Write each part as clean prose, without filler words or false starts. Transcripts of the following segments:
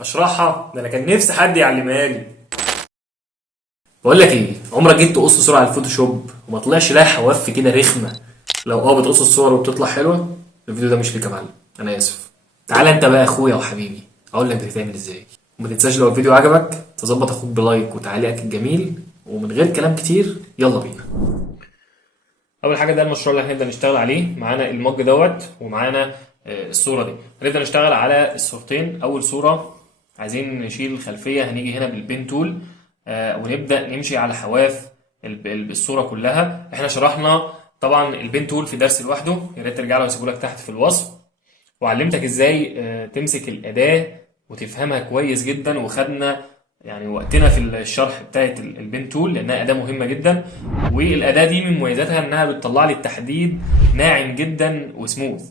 اشرحها ده انا كان نفسي حد يعلمها لي. بقول لك ايه، عمرك جيت تقص صورة على الفوتوشوب وما طلعش لها حواف كده رخمه؟ لو بتقص الصور وبتطلع حلوه، الفيديو ده مش ليك يا معلم. انا اسف. تعالى انت بقى اخويا وحبيبي، اقول لك بتتعمل ازاي. وما تنساش لو الفيديو عجبك تظبط اخوك بلايك وتعليقك الجميل. ومن غير كلام كتير يلا بينا. اول حاجه ده المشروع اللي هنبدا نشتغل عليه. معانا المج دوت ومعانا الصوره دي. هنبدا نشتغل على الصورتين. اول صوره عايزين نشيل الخلفيه، هنيجي هنا بالبين تول ونبدا نمشي على حواف الصوره كلها. احنا شرحنا طبعا البين تول في درس لوحده، يا ريت ترجع له واسيبه لك تحت في الوصف. وعلمتك ازاي تمسك الاداه وتفهمها كويس جدا، وخدنا يعني وقتنا في الشرح بتاعت البين تول لانها اداه مهمه جدا. والاداه دي من مميزاتها انها بتطلع لي التحديد ناعم جدا وسموث.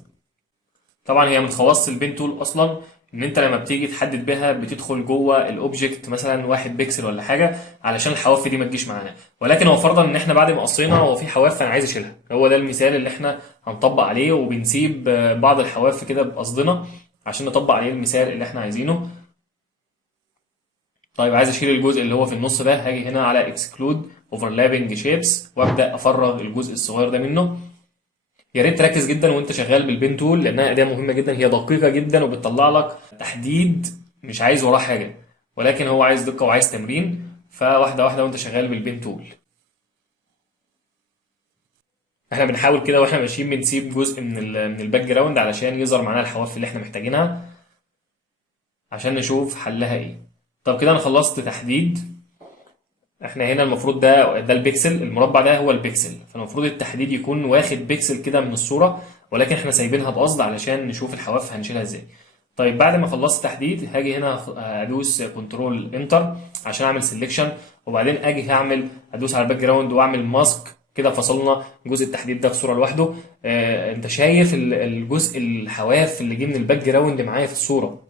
طبعا هي من خواص البين تول اصلا ان انت لما بتيجي تحدد بها بتدخل جوه الاوبجكت مثلا 1 بكسل ولا حاجه علشان الحواف دي ما تجيش معانا. ولكن هو فرضا ان احنا بعد ما قصينا هو في حواف انا عايز اشيلها، هو ده المثال اللي احنا هنطبق عليه. وبنسيب بعض الحواف كده بقصدنا عشان نطبق عليه المثال اللي احنا عايزينه. طيب عايز اشيل الجزء اللي هو في النص ده، هاجي هنا على اكسكلود اوفرلابنج شيبس وابدا افرغ الجزء الصغير ده منه. يا ريت تركز جدا وانت شغال بالبين تول لانها اداه مهمه جدا، هي دقيقه جدا وبتطلع لك تحديد مش عايز وراه حاجه، ولكن هو عايز دقه وعايز تمرين. فواحده واحده وانت شغال بالبين تول. احنا بنحاول كده واحنا ماشيين بنسيب جزء من الباك جراوند علشان يظهر معانا الحواف اللي احنا محتاجينها عشان نشوف حلها ايه. طب كده انا خلصت تحديد. احنا هنا المفروض ده البيكسل، المربع ده هو البيكسل، فالمفروض التحديد يكون واخد بيكسل كده من الصورة، ولكن احنا سايبينها بقصد علشان نشوف الحواف هنشيلها ازاي. طيب بعد ما خلصت تحديد هاجي هنا ادوس كنترول انتر عشان اعمل سيلكشن، وبعدين اجي ادوس على الباك جراوند واعمل ماسك. كده فصلنا جزء التحديد ده في صورة لوحده. انت شايف الجزء الحواف اللي جه من الباك جراوند معايا في الصورة،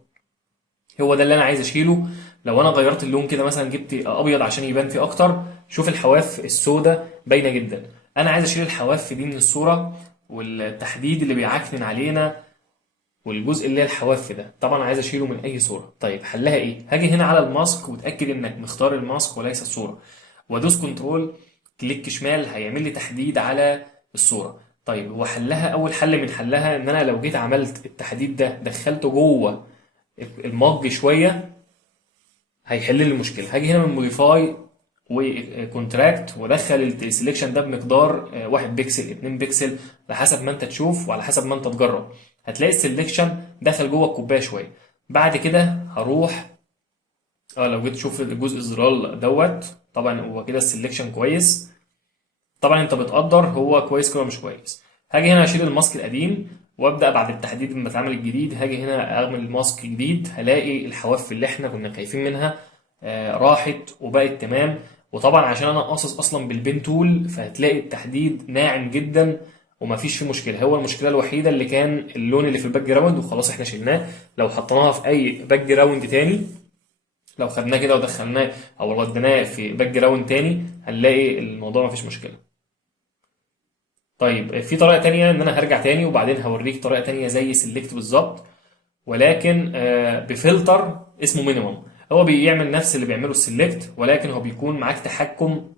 هو ده اللي انا عايز اشيله. لو انا غيرت اللون كده مثلا جبت ابيض عشان يبان فيه اكتر، شوف الحواف السوداء باينه جدا. انا عايز اشيل الحواف دي من الصوره والتحديد اللي بيعكنن علينا والجزء اللي هي الحواف ده طبعا عايز اشيله من اي صوره. طيب حلها ايه؟ هاجي هنا على الماسك وتاكد انك مختار الماسك وليس الصوره، وادوس كنترول كليك شمال هيعمل لي تحديد على الصوره. طيب هو حلها، اول حل من حلها ان انا لو جيت عملت التحديد ده دخلته جوه المج شويه هيحل لي المشكله. هاجي هنا من موديفاي وكونتراكت وادخل السلكشن ده بمقدار 1 بكسل 2 بكسل على حسب ما انت تشوف وعلى حسب ما انت تجرب. هتلاقي السلكشن دخل جوه الكوبايه شويه. بعد كده هروح لو جيت تشوف الجزء الزرار دوت، طبعا هو كده السلكشن كويس. طبعا انت بتقدر هو كويس كده ولا مش كويس. هاجي هنا اشيل الماسك القديم وابدا بعد التحديد لما اتعمل الجديد. هاجي هنا اعمل ماسك جديد، هلاقي الحواف اللي احنا كنا خايفين منها راحت وبقت تمام. وطبعا عشان انا قاصص اصلا بالبين تول فهتلاقي التحديد ناعم جدا ومفيش فيه مشكله. هو المشكله الوحيده اللي كان اللون اللي في الباك جراوند، وخلاص احنا شلناه. لو حطيناها في اي باك جراوند تاني، لو خدناه كده ودخلناه او وديناه في باك جراوند تاني هنلاقي الموضوع مفيش مشكله. طيب في طريقة تانية ان انا هرجع تاني وبعدين هوريك طريقة تانية زي سيلكت بالظبط، ولكن بفلتر اسمه مينيمم. هو بيعمل نفس اللي بيعمله السيلكت، ولكن هو بيكون معاك تحكم.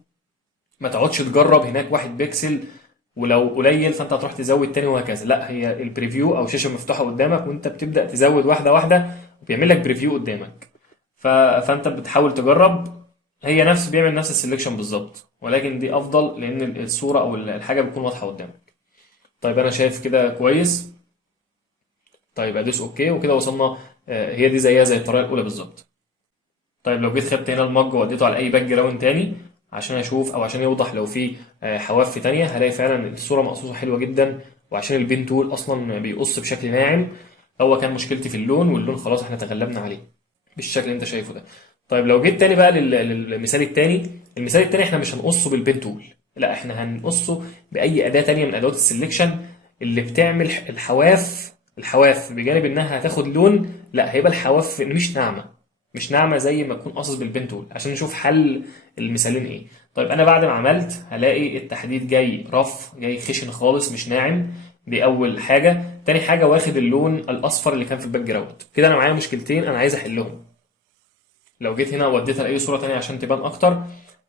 ما تقعدش تجرب هناك 1 بكسل ولو قليل فانت هتروح تزود تاني وهكذا. لا، هي البريفيو او شاشة مفتوحة قدامك وانت بتبدأ تزود واحدة واحدة وبيعمل لك بريفيو قدامك. فانت بتحاول تجرب. هي بيعمل نفس السلكشن بالظبط، ولكن دي افضل لان الصورة او الحاجة بتكون واضحة قدامك. طيب انا شايف كده كويس. طيب ادوس اوكي وكده وصلنا. هي دي زيها زي الطريقه الاولى بالظبط. طيب لو جيت خدت هنا المج ووديته على اي باك جراوند تاني عشان اشوف او عشان يوضح لو في حواف تانية، هلاقي فعلا الصوره مقصوصه حلوه جدا. وعشان البين تول اصلا بيقص بشكل ناعم، هو كان مشكلتي في اللون، واللون خلاص احنا تغلبنا عليه بالشكل اللي انت شايفه ده. طيب لو جيت تاني بقى للمثال التاني. المثال التاني احنا مش هنقصه بالبين تول، لا احنا هنقصه باي اداه تانية من ادوات السلكشن اللي بتعمل الحواف بجانب انها هتاخد لون، لا هيبقى الحواف مش ناعمه. مش ناعمه زي ما تكون قاصص بالبين تول عشان نشوف حل المثالين ايه. طيب انا بعد ما عملت هلاقي التحديد جاي رف، جاي خشن خالص مش ناعم. دي اول حاجه. تاني حاجه واخد اللون الاصفر اللي كان في الباك جراوند. كده انا معايا مشكلتين انا عايز احلهم. لو جيت هنا وديتها لاي صوره تانية عشان تبان اكتر،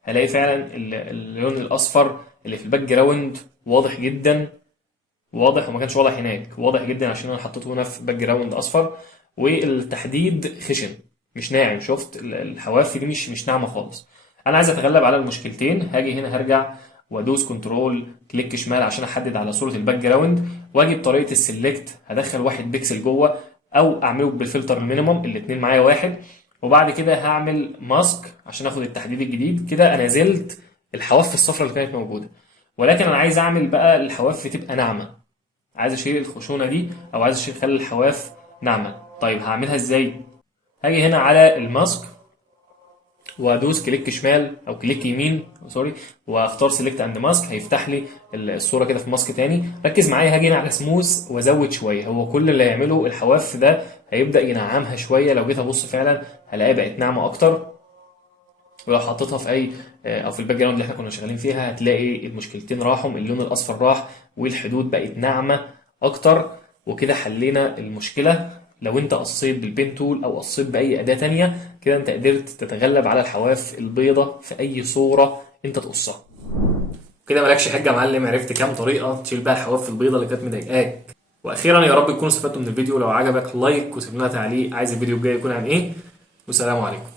هلاقي فعلا اللون الاصفر اللي في الباك جراوند واضح جدا، واضح وما كانش واضح هناك، واضح جدا عشان انا حطيته هنا في باك جراوند اصفر. والتحديد خشن مش ناعم، شفت الحواف دي مش ناعمه خالص. انا عايز اتغلب على المشكلتين. هاجي هنا هرجع وادوس كنترول كليك شمال عشان احدد على صوره الباك جراوند، واجي بطريقه السلكت هدخل 1 بيكسل جوه او اعمله بالفلتر مينيمم، الاثنين معايا واحد. وبعد كده هعمل ماسك عشان اخد التحديد الجديد. كده انا زلت الحواف الصفراء اللي كانت موجوده، ولكن انا عايز اعمل بقى الحواف تبقى ناعمه، عايز اشيل الخشونه دي او عايز اخلي الحواف ناعمه. طيب هعملها ازاي؟ هاجي هنا على الماسك وادوس كليك شمال او كليك يمين سوري، واختار سيلكت اند ماسك، هيفتح لي الصوره كده في ماسك تاني. ركز معايا، هاجي هنا على سموث وازود شويه. هو كل اللي هيعمله الحواف ده هيبدا ينعمها شويه. لو جيت ابص فعلا هلاقيها بقت ناعمه اكتر. ولو حطيتها في اي او في الباك جراوند اللي احنا كنا شغالين فيها هتلاقي المشكلتين راحوا، اللون الاصفر راح والحدود بقت ناعمه اكتر. وكده حلينا المشكله. لو انت قصيت بالبين تول او قصيت باي اداه تانية، كده انت قدرت تتغلب على الحواف البيضة في اي صوره انت تقصها. كده مالكش حاجه يا معلم، عرفت كام طريقه تشيل بقى الحواف البيضة اللي كانت مضايقاك. واخيرا يا رب تكونوا استفدتوا من الفيديو. لو عجبك لايك وسيب لنا تعليق عايز الفيديو الجاي يكون عن ايه. والسلام عليكم.